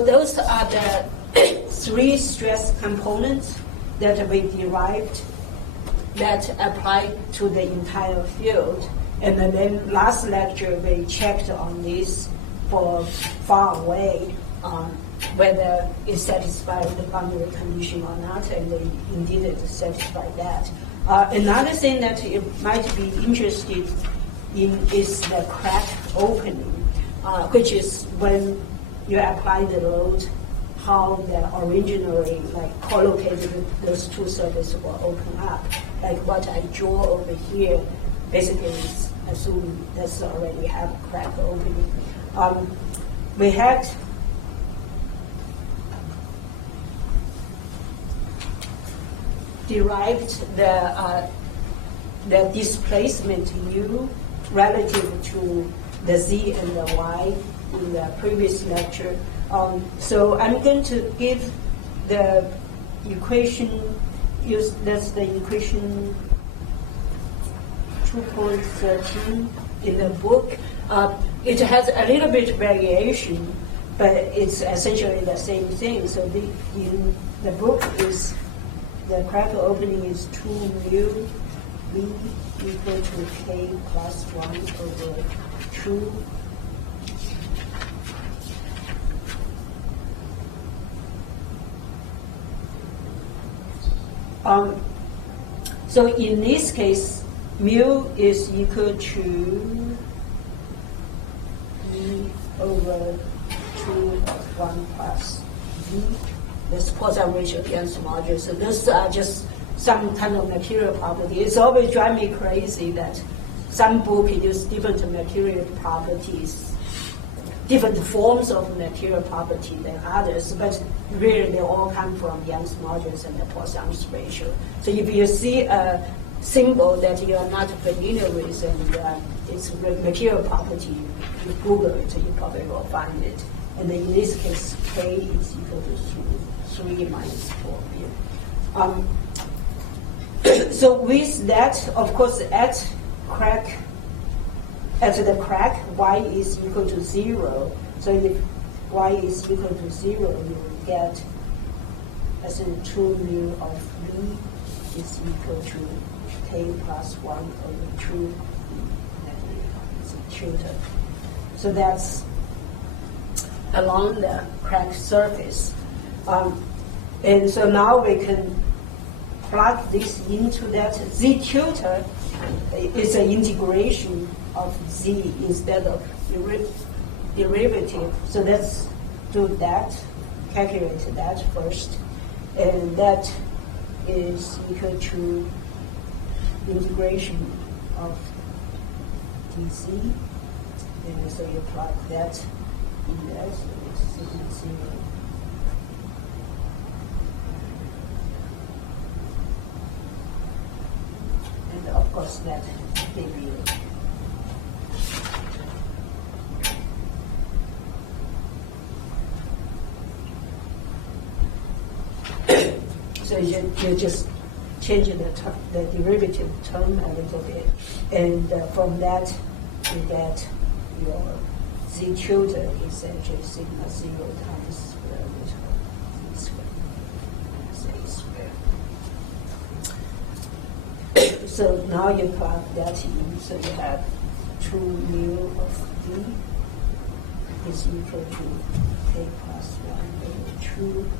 Those are the three stress components that we derived that apply to the entire field. And then last lecture we checked on this for far away, whether it satisfied the boundary condition or not, and indeed it satisfied that. Another thing that you might be interested in is the crack opening, which is when you apply the load, how the originally collocated those two surfaces will open up. Like what I draw over here, basically is assuming that's already have a crack opening. We had derived the displacement u relative to the z and the y in the previous lecture. So I'm going to give the equation, that's the equation 2.13 in the book. It has a little bit variation, but it's essentially the same thing. So in the book is the crack opening is 2 mu v equal to k plus 1 over 2. So in this case, mu is equal to e over 2 of 1 plus v. This Poisson ratio against modulus. So those are just some kind of material property. It's always drives me crazy that some book use different material properties, different forms of material property than others, but really they all come from Young's modulus and the Poisson's ratio. So if you see a symbol that you are not familiar with and it's material property, you Google it, you probably will find it. And in this case, k is equal to 3 minus 4 here. So with that, of course, at the crack, y is equal to 0. So if y is equal to 0, you will get as in 2 mu of v is equal to k plus 1 over 2 is a tutor. So that's along the crack surface. And so now we can plug this into that. Z tutor is an integration of z instead of derivative. So let's do that, calculate that first. And that is equal to integration of dz. And so you plug that in there, so it's sigma 0. And of course that give you so you just change the derivative term a little bit, and from that you get your z tutor is actually sigma 0 times square root of z squared minus a squared. So now you plug that in, so you have 2 mu of v is equal to k plus 1 over 2.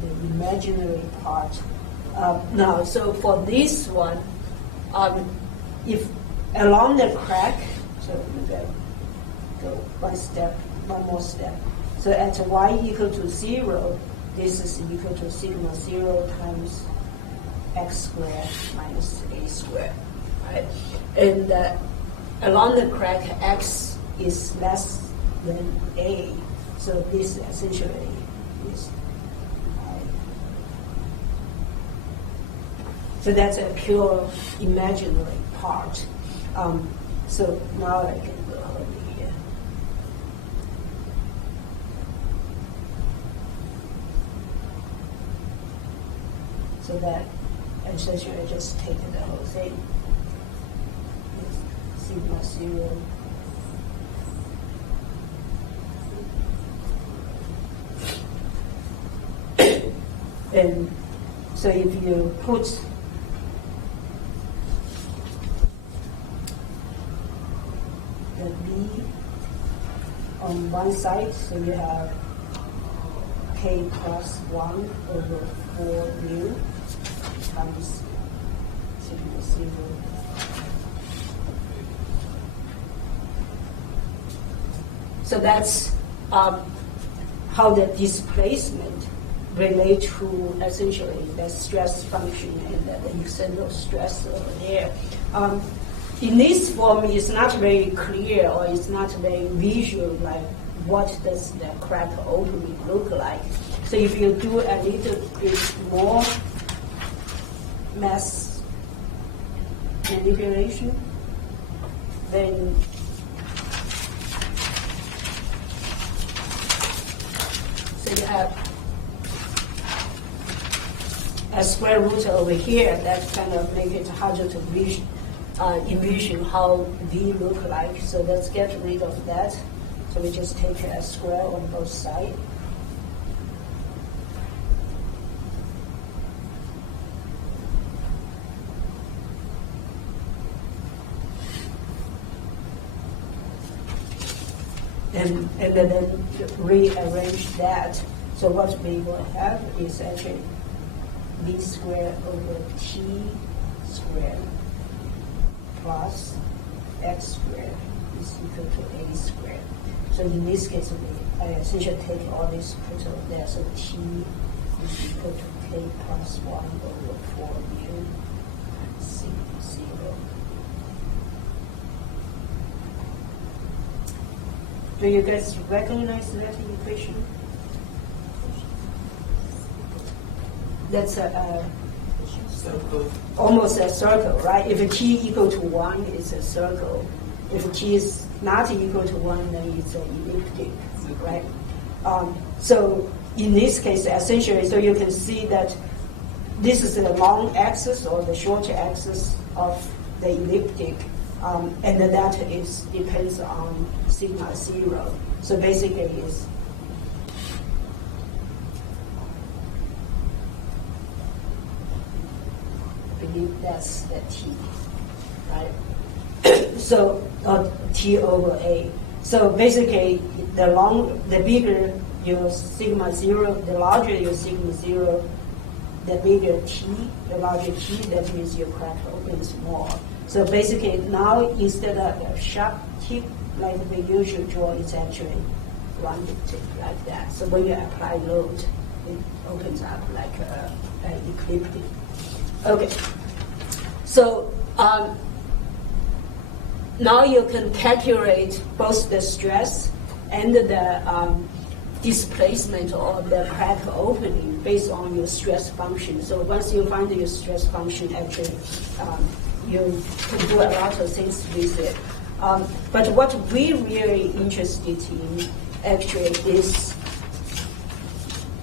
The imaginary part. Now, so for this one, if along the crack, so you go one more step. So at y equal to 0, this is equal to sigma 0 times x squared minus a squared, right? And along the crack, x is less than a, so this essentially is so that's a pure imaginary part. So now I can go over here. So that essentially I just take the whole thing. Sigma 0 And so if you put the V on one side, so you have K plus 1 over 4 mu times sigma 0. So that's how the displacement relate to essentially the stress function and the external stress over there. In this form, it's not very clear or it's not very visual, like what does the crack opening look like. So if you do a little bit more mass manipulation, then so you have a square root over here that kind of make it harder to envision how V look like. So let's get rid of that. So we just take a square on both sides. And then rearrange that. So what we will have is actually V squared over T squared plus X squared is equal to A squared. So in this case, I essentially take all this put over there. So T is equal to K plus 1 over 4 mu sigma 0. Do you guys recognize that equation? That's almost a circle, right? If T equal to 1, it's a circle. If T is not equal to 1, then it's an elliptic, right? So in this case, essentially, so you can see that this is the long axis or the short axis of the elliptic, and that is depends on sigma 0. So basically, it's that's the T, right? So T over A. So basically, the bigger your sigma 0, the larger your sigma 0, the bigger T, the larger T, that means your crack opens more. So basically, now instead of a sharp tip like we usually draw, it's actually rounded tip like that. So when you apply load, it opens up like an ecliptic. Okay, so now you can calculate both the stress and the displacement of the crack opening based on your stress function. So once you find your stress function, actually you can do a lot of things with it. But what we're really interested in actually is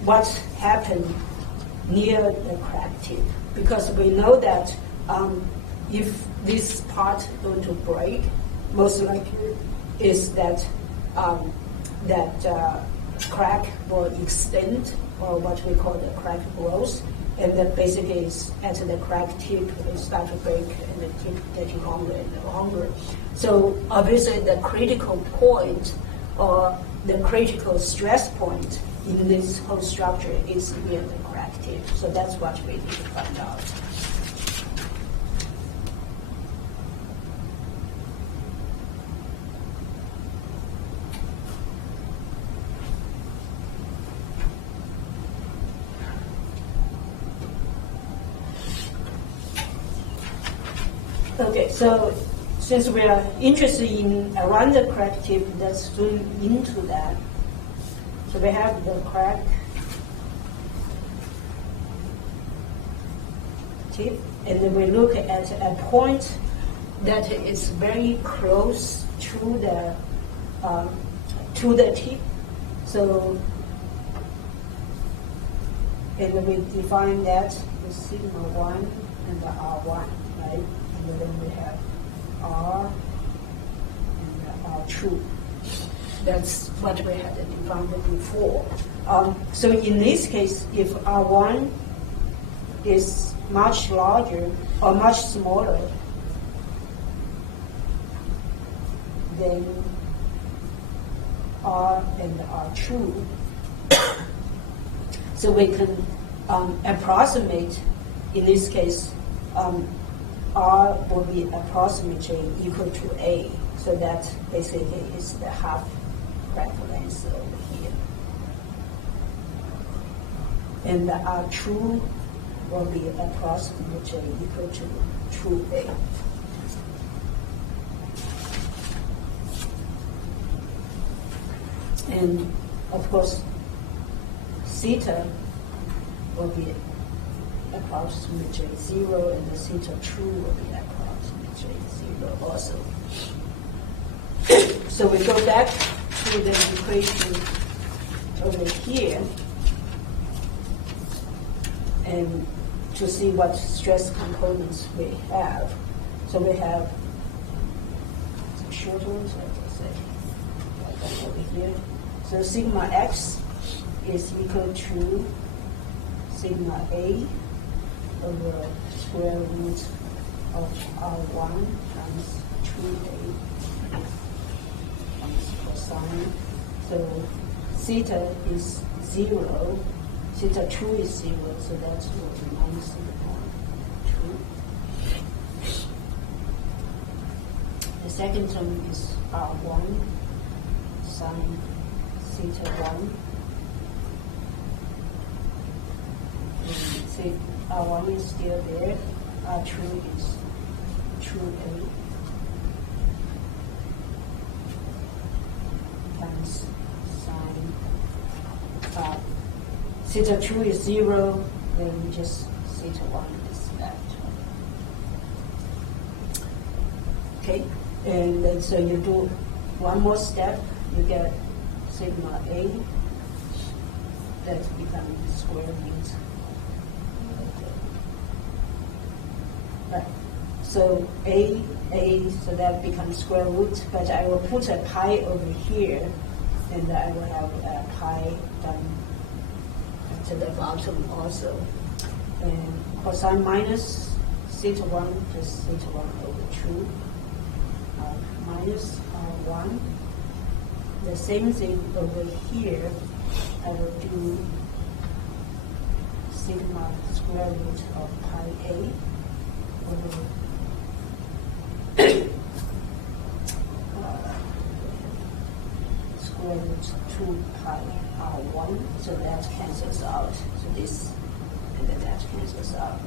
what happened near the crack tip. Because we know that if this part is going to break, most likely is that crack will extend, or what we call the crack growth, and that basically is at the crack tip it start to break and the tip getting longer and longer. So obviously the critical point or the critical stress point in this whole structure is near the crack tip. So that's what we need to find out. Okay, so since we are interested in around the crack tip, let's zoom into that. So we have the crack tip, and then we look at a point that is very close to the tip. So, and we define that with sigma 1 and the R1, right? And then we have R and R2. That's what we had defined before. So in this case, if R1 is much larger or much smaller than R and R true, so we can approximate, in this case, R will be approximately equal to A, so that basically is the half crack length over here. And the R true will be approximately equal to true A. And of course, theta will be approximately 0, and the theta true will be approximately 0 also. So we go back to the equation over here and to see what stress components we have. So we have some short ones, like I say, over here. So sigma x is equal to sigma A over square root of R1 times 2A times cosine. So theta is 0, theta true is 0, so that's will be minus sigma 2. The second term is R1 sine theta 1. So R1 is still there, R2 is 2A times sine theta 2 is 0, then just theta 1 is that. Okay, and then so you do one more step, you get sigma A, that becomes square root. Right. So A, so that becomes square root, but I will put a pi over here, and I will have a pi down to the bottom also. And cosine minus theta 1 plus theta 1 over 2 minus R1. The same thing over here, I will do sigma square root of pi A over square root 2 pi R1, so that cancels out. So this and then that cancels out.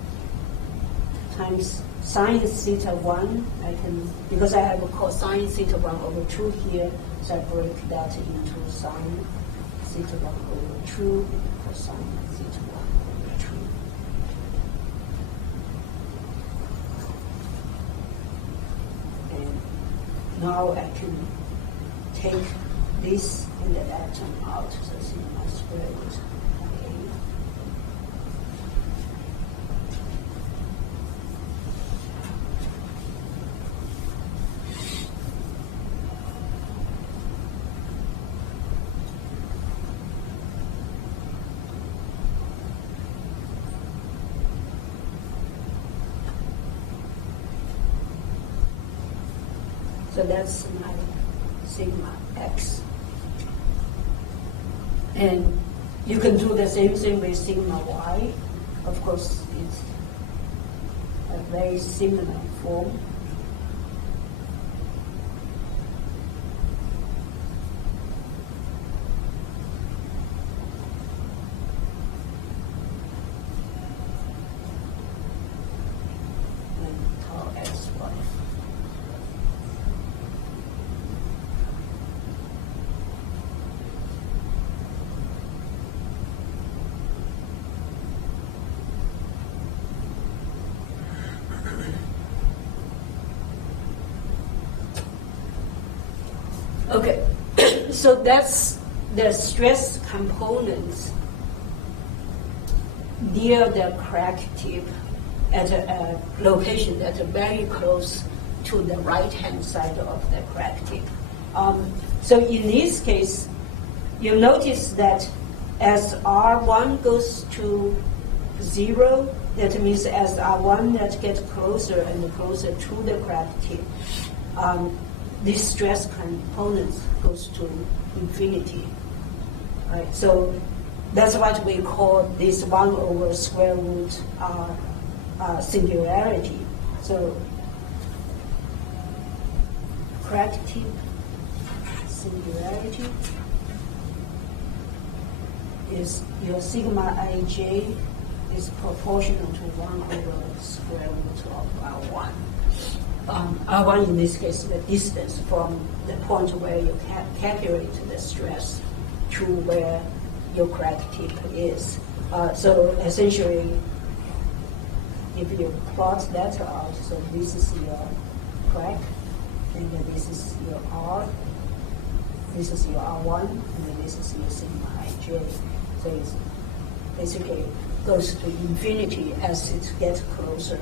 Times sine theta 1, I can, because I have a cosine theta 1 over 2 here, so I break that into sine theta 1 over 2, cosine theta 1 over 2. And now I can take this and that term out, so sigma square root pi A. So that's my sigma x. And you can do the same thing with sigma y. Of course, it's a very similar form. And tau xy. Okay, so that's the stress components near the crack tip at a location that are very close to the right-hand side of the crack tip. So in this case, you'll notice that as R1 goes to 0, that means as R1 that gets closer and closer to the crack tip, this stress component goes to infinity. Right? So that's what we call this 1 over square root singularity. So crack tip singularity is your sigma ij is proportional to 1 over square root of R1. R1 in this case, the distance from the point where you calculate the stress to where your crack tip is. So essentially, if you plot that out, so this is your crack, and then this is your R, this is your R1, and then this is your sigma ij. So it's basically goes to infinity as it gets closer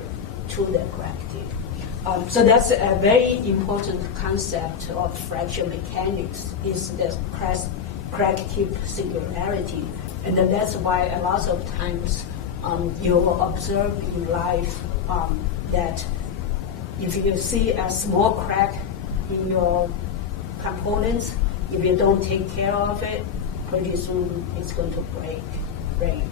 to the crack tip. So that's a very important concept of fracture mechanics, is the crack tip singularity. And then that's why a lot of times you will observe in life that if you see a small crack in your components, if you don't take care of it, pretty soon it's going to break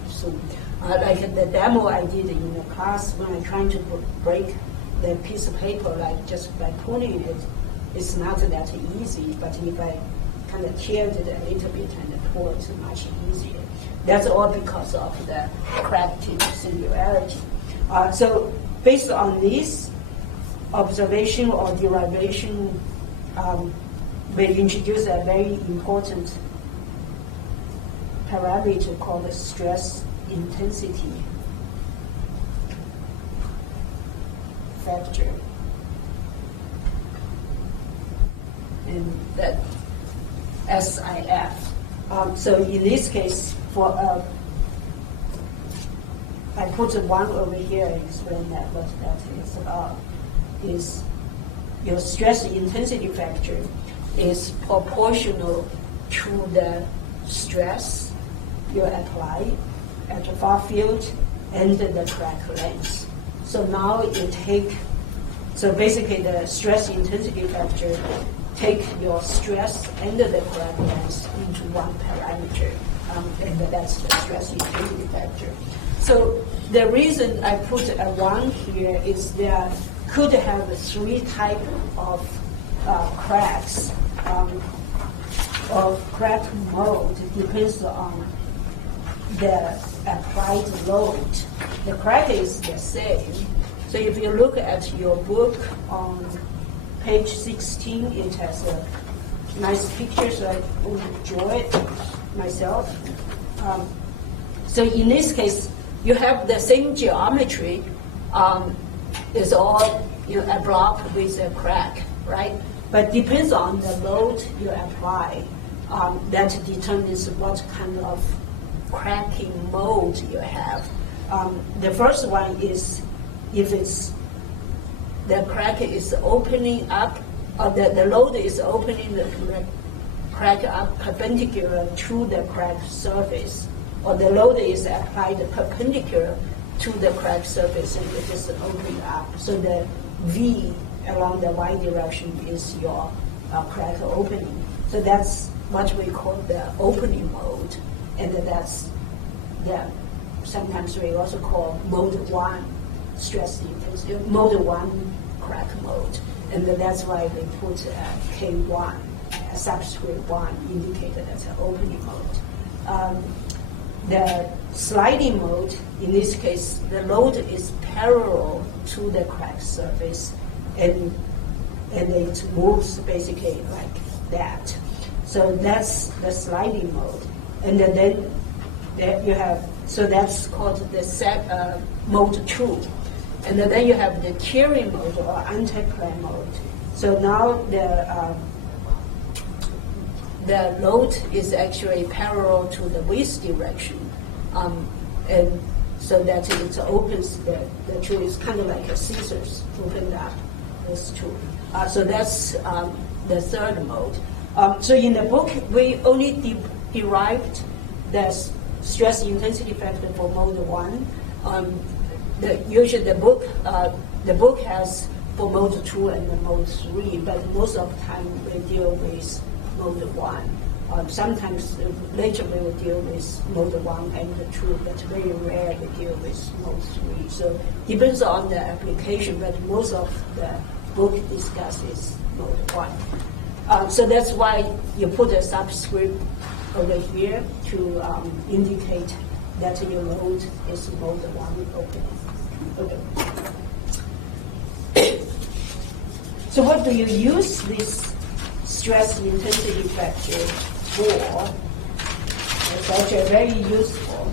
soon. Like the demo I did in the class, when I'm trying to break the piece of paper, like just by pulling it, it's not that easy, but if I kind of teared it a little bit and pull it, much easier. That's all because of the crack tip singularity. So based on this observation or derivation, we introduce a very important parameter called the stress intensity factor. And that SIF. So in this case, for I put a 1 over here and explain that what that is about. Is your stress intensity factor is proportional to the stress you apply at the far field and the crack length. So now you take, so basically the stress intensity factor take your stress and the crack length into one parameter, and that's the stress intensity factor. So the reason I put a 1 here is there could have 3 types of cracks, of crack mode. It depends on the applied load. The crack is the same. So if you look at your book on page 16, it has a nice picture, so I will draw it myself. So in this case, you have the same geometry. It's all a block with a crack, right? But depends on the load you apply. That determines what kind of cracking mode you have. The first one is if it's the crack is opening up, or the load is opening the crack up perpendicular to the crack surface, or the load is applied perpendicular to the crack surface and it is opening up. So the V along the y direction is your crack opening. So that's what we call the opening mode, and that's sometimes we also call mode 1 stress intensity, mode 1 crack mode, and that's why we put K1, a subscript 1, indicated as an opening mode. The sliding mode, in this case, the load is parallel to the crack surface, and it moves basically like that. So that's the sliding mode, and then you have, so that's called the mode 2, and then you have the tearing mode or anti-plane mode. So now the load is actually parallel to the width direction, and so that it opens the tool is kind of like a scissors opened up this tool. So that's the third mode. So in the book, we only derived the stress intensity factor for mode 1. Usually the book has for mode 2 and the mode 3, but most of the time we deal with mode 1. Sometimes later we will deal with mode 1 and 2, but very rare we deal with mode 3. So depends on the application, but most of the book discusses mode 1. So that's why you put a subscript over here to indicate that your load is mode 1 open. Okay. So what do you use this stress intensity factor for? It's actually very useful.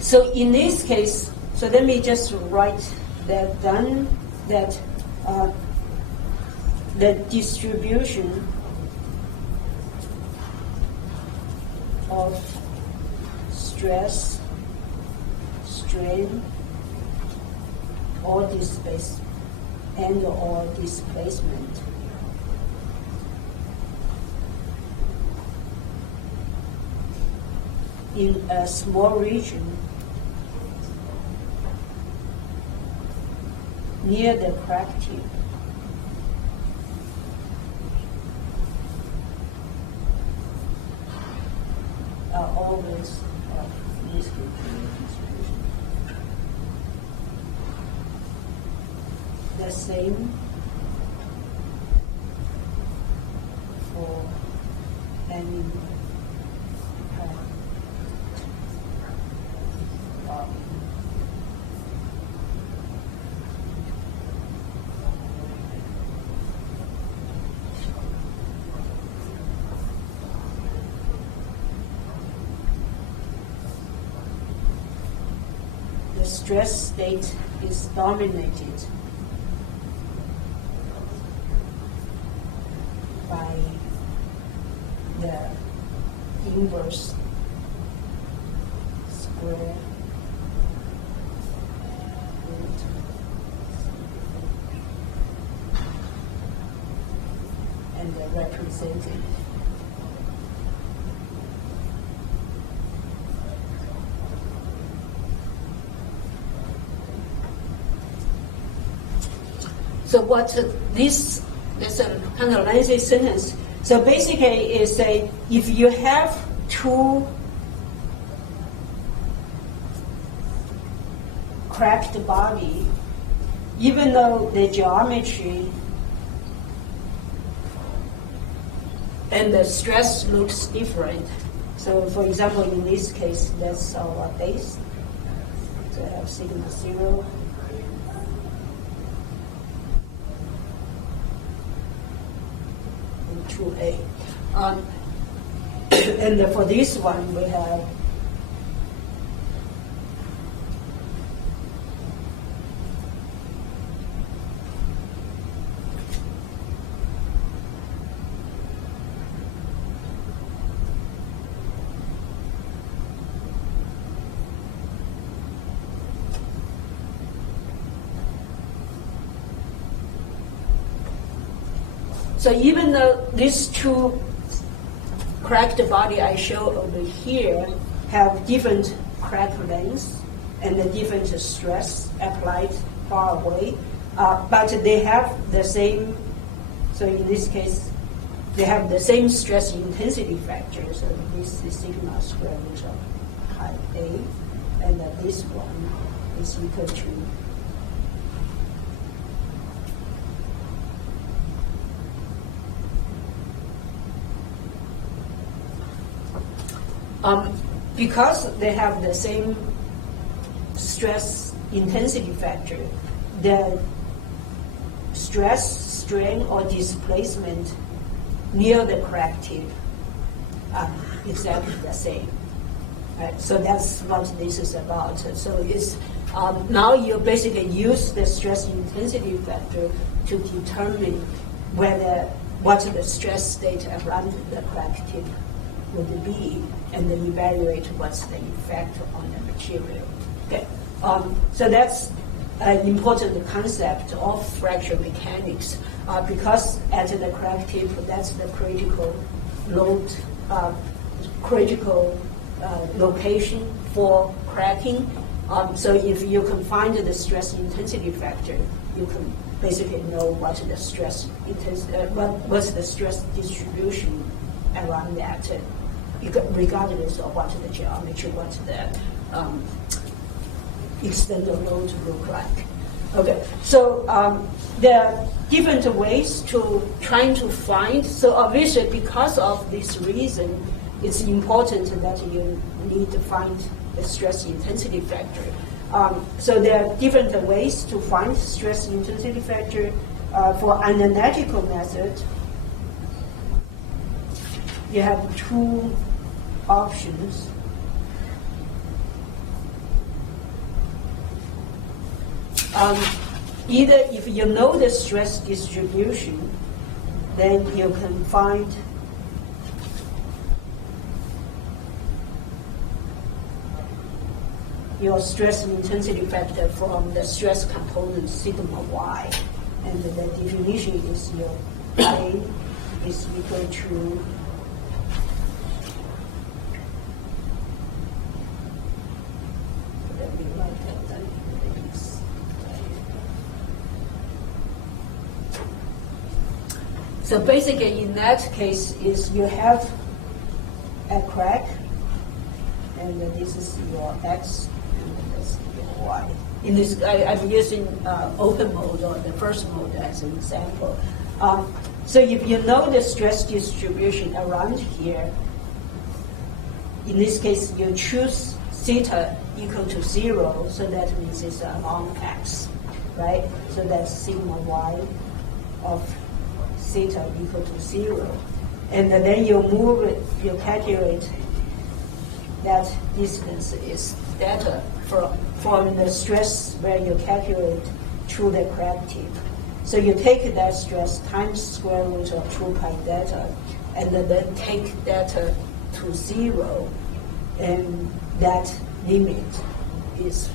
So in this case, so let me just write that down, that the distribution of stress, strain, or displacement in a small region near the crack tip are always of this distribution. The same for any stress state is dominated by the inverse square root and the represented So what this is a kind of lengthy sentence. So basically it's if you have two cracked body, even though the geometry and the stress looks different. So for example, in this case, that's our base. So I have sigma 0. And 2A. And for this one, we have so even though these two cracked body I show over here have different crack lengths and a different stress applied far away, but they have the same, so in this case, they have the same stress intensity factor. So this is sigma square root of pi A, and this one is equal to because they have the same stress intensity factor, the stress, strain, or displacement near the crack tip are exactly the same. Right? So that's what this is about. So it's now you basically use the stress intensity factor to determine what the stress state around the crack tip would be, and then evaluate what's the effect on the material. Okay. So that's an important concept of fracture mechanics because at the crack tip, that's the critical load, critical location for cracking. So if you can find the stress intensity factor, you can basically know what the stress what's the stress distribution around that, regardless of what the geometry, what the external load look like. Okay, so there are different ways to trying to find. So obviously, because of this reason, it's important that you need to find the stress intensity factor. So there are different ways to find stress intensity factor. For an analytical method, you have two options. Either if you know the stress distribution, then you can find your stress intensity factor from the stress component sigma y, and the definition is your A is equal to So basically, in that case, is you have a crack, and this is your x, and this is your y. In this, I'm using open mode or the first mode as an example. So if you know the stress distribution around here, in this case, you choose theta equal to 0, so that means it's along x, right? So that's sigma y of theta equal to 0. And then you move it, you calculate that distance is theta from the stress where you calculate to the crack tip. So you take that stress times square root of 2 pi theta, and then take theta to 0, and that limit is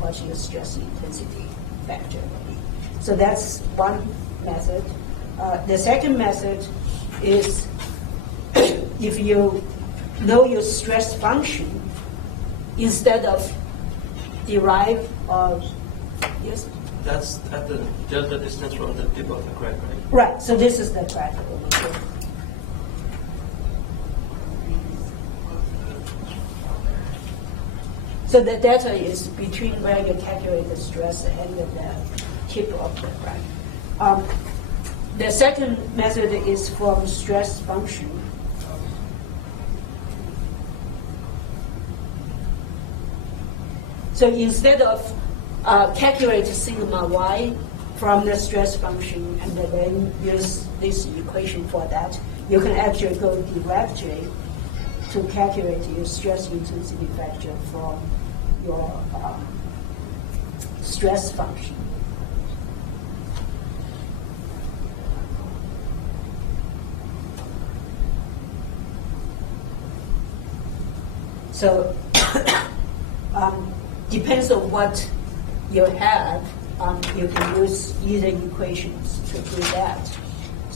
what your stress intensity factor will be. So that's one method. The second method is if you know your stress function, instead of derive of, yes? That's at the delta distance from the tip of the crack, right? Right, so this is the crack over here. So the delta is between where you calculate the stress and the tip of the crack. The second method is from stress function. So instead of calculate sigma y from the stress function and then use this equation for that, you can actually go directly to calculate your stress intensity factor from your stress function. So depends on what you have, you can use either equations to do that.